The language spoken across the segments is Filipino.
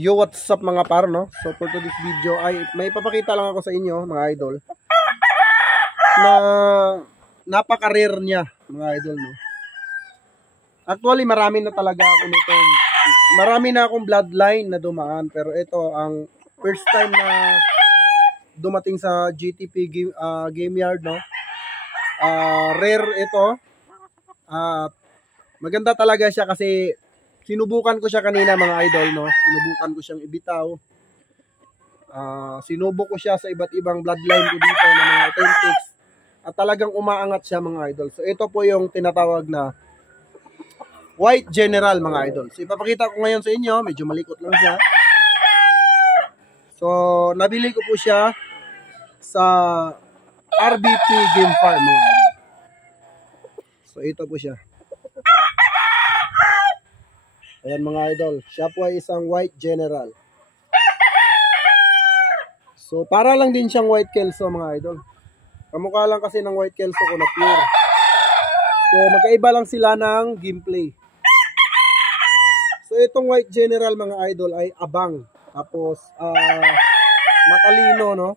Yo, what's up mga par, no? So for today's video ay may papakita lang ako sa inyo mga idol na napaka-rare niya mga idol, no? Actually marami na talaga ako nito. Marami na akong bloodline na dumaan, pero ito ang first time na dumating sa GTP game yard, no? Rare ito. Maganda talaga siya kasi sinubukan ko siya kanina mga idol, no? Sinubukan ko siyang ibitaw. Sinubok ko siya sa iba't ibang bloodline ko dito ng mga authentics. At talagang umaangat siya mga idol. So ito po yung tinatawag na White General mga idol. So ipapakita ko ngayon sa inyo. Medyo malikot lang siya. So nabili ko po siya sa RBP Game Farm mga idol. So ito po siya. Ayan mga idol, siya po ay isang White General. So para lang din siyang White Kelso mga idol. Kamukha lang kasi ng White Kelso ko na pure. So magkaiba lang sila ng gameplay. So itong White General mga idol ay abang. Tapos matalino, no?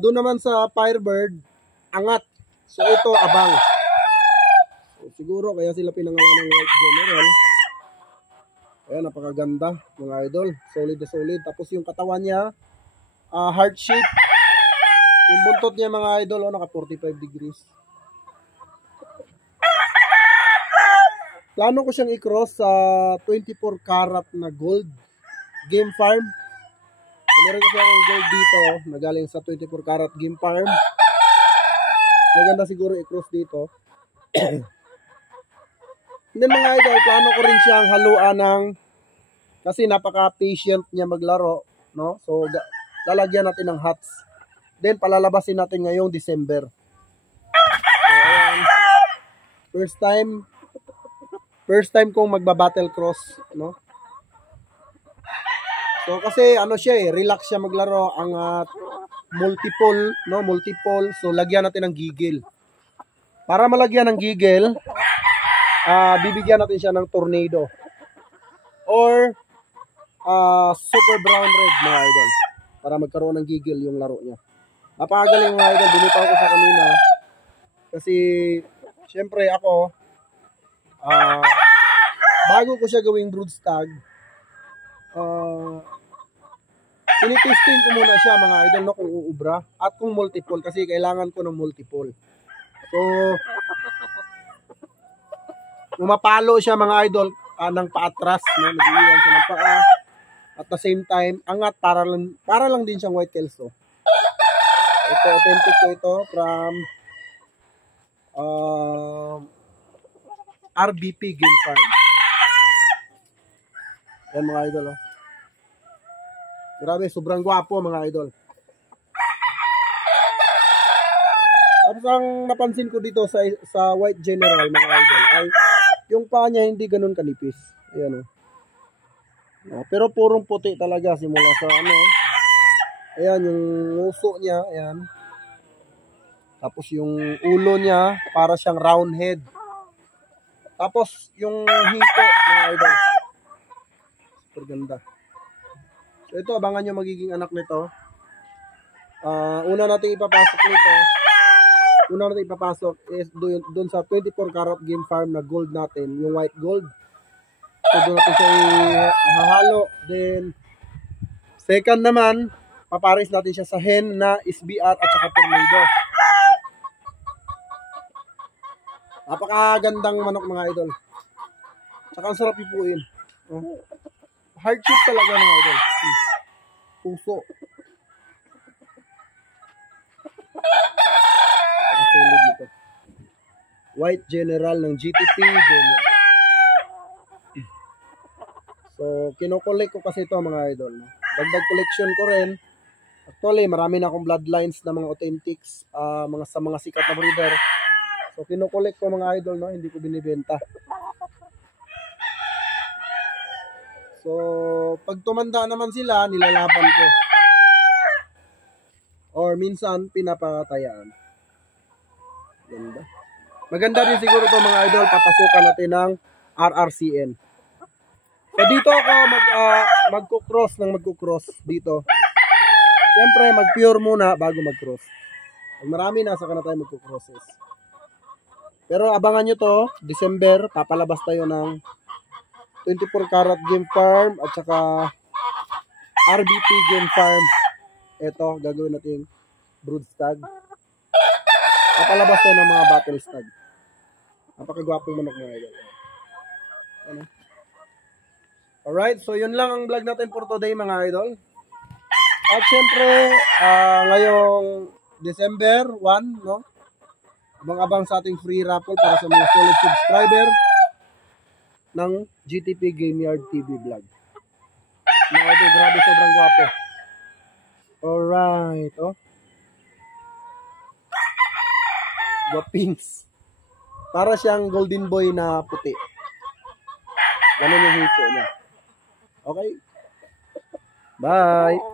Doon naman sa Firebird, angat. So ito abang. So, siguro kaya sila pinangalan ng White General. Ayan, napakaganda mga idol. Solid na solid. Tapos yung katawan niya, heart shape. Yung buntot niya mga idol, naka 45 degrees. Plano ko siyang i-cross sa 24 karat na gold game farm. Meron kasi akong gold dito na galing sa 24 karat game farm. Maganda siguro i-cross dito. Hindi mga idol, plano ko rin siyang haluan ng, kasi napaka-patient niya maglaro, no? So, lalagyan natin ng hats. Then, palalabasin natin ngayong December. So, ayan. First time kong magba-battle cross, no? So, kasi ano siya relax siya maglaro, ang multiple, no? Multiple. So, lagyan natin ng gigil. Para malagyan ng gigil, bibigyan natin siya ng tornado or super brown red mga idol para magkaroon ng gigil yung laro niya. Napakagaling mga idol, binitaw ko sa kanina kasi syempre ako bago ko siya gawing broodstag, tinitesting ko muna siya mga idol, no, kung uubra at kung multiple kasi kailangan ko ng multiple. So umapalo siya mga idol ng paatras, no? Nag-iwan siya ng paa. At the same time, angat para lang din siyang White Kelso. Ito, authentic ko ito from RBP Game Farm. Yan mga idol, oh. Grabe, sobrang gwapo mga idol. Tapos ang napansin ko dito sa White General mga idol ay yung paa niya hindi ganun kanipis. Ayan, oh. Pero purong puti talaga simula sa ano. Ayan yung uso niya, ayan. Tapos yung ulo niya para siyang round head. Tapos yung hito mga idol. Super ganda. So ito, abangan nyo magiging anak nito. Una natin ipapasok is doon sa 24 karat game farm na gold natin, yung white gold. So doon natin siya ihahalo. Then second naman, paparis natin siya sa hen na SBR at saka tornado. Napakagandang manok mga idol. Saka ang sarap ipuin. Heart shape talaga mga idol. Puso. Solid nito. White General ng GTP General. So, kinokollect ko kasi ito mga idol. Dagdag collection ko rin. Actually, marami na akong bloodlines na mga authentics, sa mga sikat na breeder. So, kinokollect ko mga idol, no? Hindi ko binibenta. So, pag tumanda naman sila, nilalaban ko. Or minsan, pinapatayaan. Ganda. Maganda rin siguro ito mga idol, papasukan natin ng RRCN. So dito ako magko-cross dito. Siyempre, mag-pure muna bago mag-cross. Pag marami na, saka na tayo magko-crosses. Pero abangan nyo to, December, papalabas tayo ng 24 karat game farm at saka RBP game farm. Ito, gagawin natin brood stag. Papalabas tayo ng mga battle stag. Napakagwapong manok mga idol. Ano? Alright, so yun lang ang vlog natin for today mga idol. At syempre, ngayong December 1, no? Abang-abang sa ating free raffle para sa mga solid subscriber ng GTP Game Yard TV vlog. Mga idol, grabe, sobrang gwapo. Alright, oh. Guwapings. Para siyang golden boy na puti. Ganun yung hito niya. Okay? Bye!